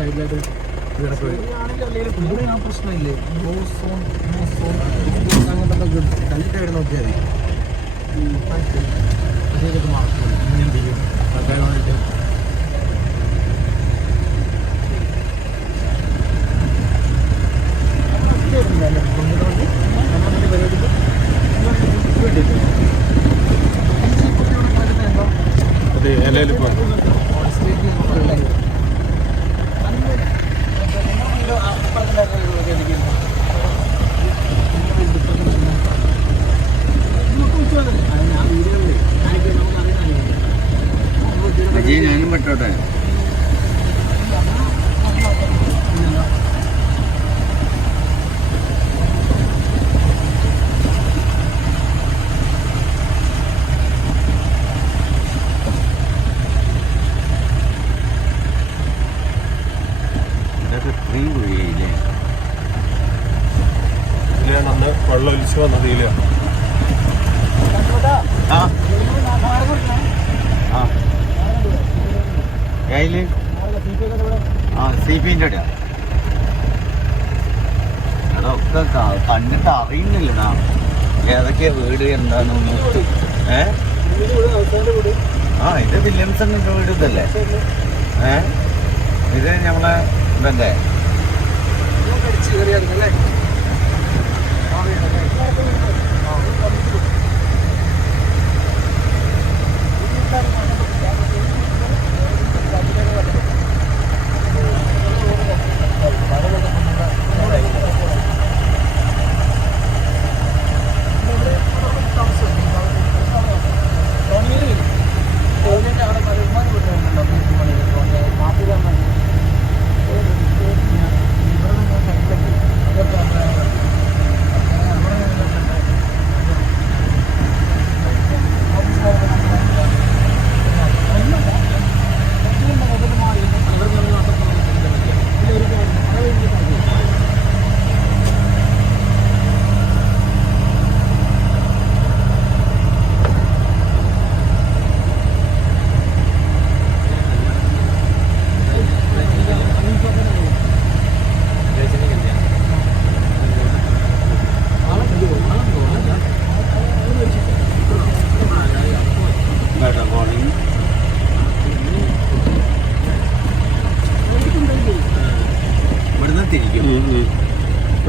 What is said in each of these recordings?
സൈഡിലായിട്ട് ഇവിടെ ആ പ്രശ്നമില്ലേ നോ ഓസോൺ അങ്ങനത്തെ കല്ലിട്ട് ഇവിടെ നോക്കിയാൽ മതി അതിലേക്ക് മാർക്കും ഇങ്ങനെ ചെയ്യും വേണ്ടിയിട്ട് അതെ ഇലയിൽ പോകാം അജയ് ഞാനും പെട്ടോട്ടെ വെള്ളം ഒലിച്ചു വന്ന തീയിലാണ് ആ ആ കയ്യിൽ ആ സി ക- കണ്ടിട്ട് അറിയുന്നില്ലടാ. ഏതൊക്കെയാ വീട് എന്താണെന്ന് ആ ഇത് വില്യംസണിന്റെ വീട് ഇതല്ലേ? ഏ? ഇത് നമ്മളെ ഇതല്ലേ?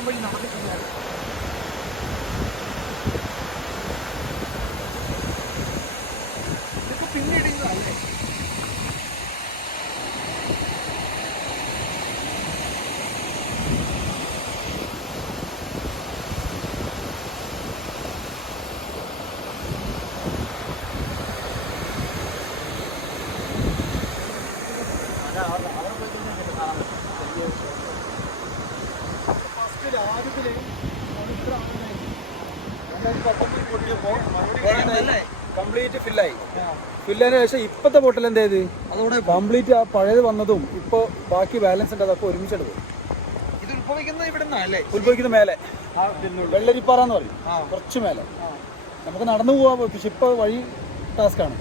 വഴി നടന്നിട്ടുണ്ടായിരുന്നു കംപ്ലീറ്റ് ഫില്ലായി. ഫില്ലതിന് ശേഷം ഇപ്പത്തെ ബോട്ടിൽ എന്താ ചെയ്ത് അതോടെ കംപ്ലീറ്റ് ആ പഴയത് വന്നതും ഇപ്പൊ ബാക്കി ബാലൻസ് ഉണ്ട് അതൊക്കെ ഒരുമിച്ചെടുക്കും ഇത് ഉത്ഭവിക്കുന്നത് ഇവിടെ നിന്നല്ലേ ഉത്ഭവിക്കുന്ന മേലെ. വെള്ളരിപ്പാറ എന്ന് പറയും. കുറച്ച് മേലെ. നമുക്ക് നടന്നു പോവാ പക്ഷെ ഇപ്പൊ വഴി ടാസ്ക് ആണ്.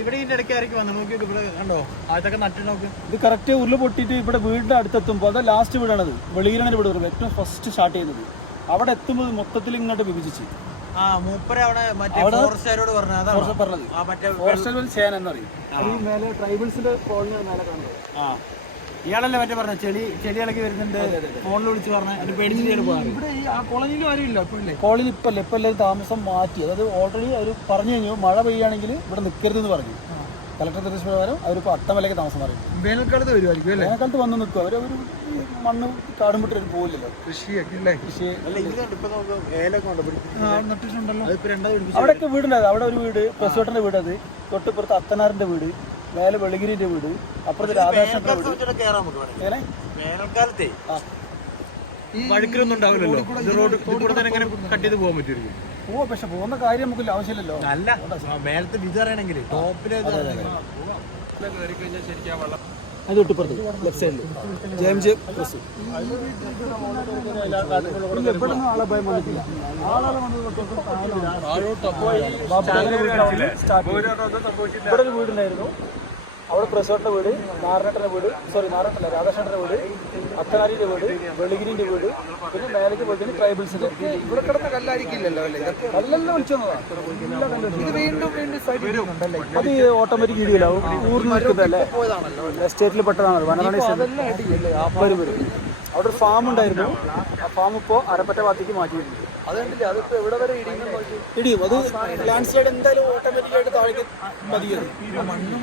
ഇവിടെ ഇതിന്റെ ഇടയ്ക്കായിരിക്കും വന്നു? നോക്കി ഇവിടെ കണ്ടോ? ആദ്യത്തൊക്കെ നട്ടു നോക്ക്. ഇത് കറക്റ്റ് ഉരുൾ പൊട്ടിയിട്ട് ഇവിടെ വീടിന്റെ അടുത്തെത്തുമ്പോൾ അതാ ലാസ്റ്റ് വീടാണത്. വെളിയിലാണ് ഇവിടെ വരുന്നത് ഏറ്റവും ഫസ്റ്റ് സ്റ്റാർട്ട് ചെയ്യുന്നത് അവിടെ എത്തുമ്പോൾ മൊത്തത്തിൽ ഇങ്ങോട്ട് വിഭജിച്ച് ആ മൂപ്പര് അവിടെ മറ്റേ ഫോറസ്റ്റുകാരോട് പറഞ്ഞു അതാണ്. പറഞ്ഞത്. ആ മറ്റേ ഫോറസ്റ്റിൽ ഒരു ചേന എന്നറിയും. അത് ഈ മേലെ ട്രൈബൽസിന്റെ കോളനിയാണ് മേലെ കാണുന്നത്. ആ. ഇയാളല്ലേ മറ്റേ പറഞ്ഞ ചെളി ചെളി ഇളക്കി വരുന്നുണ്ട്. ഫോണിൽ വിളിച്ച് പറഞ്ഞു പേടിച്ച് ഇവിടെ ഈ ആ കോളനിയിലും ആരും ഇല്ല ഇപ്പോൾ ഇല്ലേ കോളനിയിൽ ഇപ്പം ഇല്ല എല്ലാവരും താമസം മാറ്റി. അതായത് ഓൾറെഡി അവർ പറഞ്ഞു കഴിഞ്ഞു മഴ പെയ്യുകയാണെങ്കിൽ ഇവിടെ നിൽക്കരുതെന്ന് പറഞ്ഞു. കലക്ടർ നിർദ്ദേശപ്രകാരം അവരിപ്പോൾ അട്ടമലയ്ക്ക് താമസം മാറി വേനൽക്കാലത്ത് വരുമായിരിക്കും അല്ലേ? വേനൽക്കാലത്ത് വന്ന് നിൽക്കും. അവർ അവർ മണ്ണ് കാടും വിട്ട് പോകില്ലല്ലോ കൃഷിയൊക്കെ അല്ലേ? കൃഷി അല്ല ഇത് ഇപ്പൊ നമുക്ക് ഏലൊക്കെ ഉണ്ട്. ആ നട്ടിട്ടുണ്ടല്ലോ. അവിടെയൊക്കെ വീടുണ്ടായത് അവിടെ ഒരു വീട് പ്രസിഡന്റിന്റെ വീട് അത്. തൊട്ടിപ്പുറത്ത് അത്തനാറിന്റെ വീട്. മേലെ വെളുകിരിന്റെ വീട്. അപ്പുറത്ത് രാധാകൃഷ്ണന്റെ വീട്. എങ്ങനെ? വേനൽക്കാലത്തെ വഴുക്കലൊന്നും ഉണ്ടാവില്ലല്ലോ. റോഡ് കൂടെ തന്നെ ഇങ്ങനെ കട്ട് ചെയ്ത് പോകാൻ പറ്റുമായിരിക്കും പോവാ പക്ഷെ പോകുന്ന കാര്യം നമുക്ക് ആവശ്യമില്ലല്ലോ. അല്ല മേലത്തെ ഇത് അറിയണമെങ്കിൽ ടോപ്പിൽ അത് തൊട്ടിപ്പുറത്ത് ലെഫ്റ്റ് സൈഡിൽ ജെ എം ജെ ബസ് ഇവിടെ ആളെ ഭയം വന്നിട്ടില്ല. ആളെ ഇവിടെ ഒരു വീടുണ്ടായിരുന്നു. അവിടെ പ്രസിഡന്റിന്റെ വീട് നാരായണന്റെ വീട് സോറി നാരായണല്ല രാധാകൃഷ്ണന്റെ വീട് അത്തനാരിന്റെ വീട് വെളിഗിരിന്റെ വീട് പിന്നെ മേലേക്ക് പോയിട്ട് ട്രൈബിൾസിന്റെ ഇവിടെ കിടന്ന കല്ലായിരിക്കില്ലല്ലോ അല്ലേ കല്ലെല്ലാം വിളിച്ചു ഇത് വീണ്ടും വീണ്ടും സൈഡ് വരുന്നുണ്ടല്ലേ അത് ഓട്ടോമാറ്റിക് രീതിയിലാവും. ഊർന്ന് നിൽക്കുന്നതല്ലേ? എസ്റ്റേറ്റിൽ പെട്ടതാണ് വനറാണി അതെല്ലാം വരും വരും. അവിടെ ഒരു ഫാം ഉണ്ടായിരുന്നു. ആ ഫാം ഇപ്പോൾ അരപ്പറ്റ ഭാഗത്തേക്ക് മാറ്റിയിട്ടുണ്ട്. ഇടിയും. അത് ലാൻഡ് സ്ലൈഡ് എന്തായാലും ഓട്ടോമാറ്റിക് ആയിട്ട് താഴേക്ക് മതിയത് മണ്ണും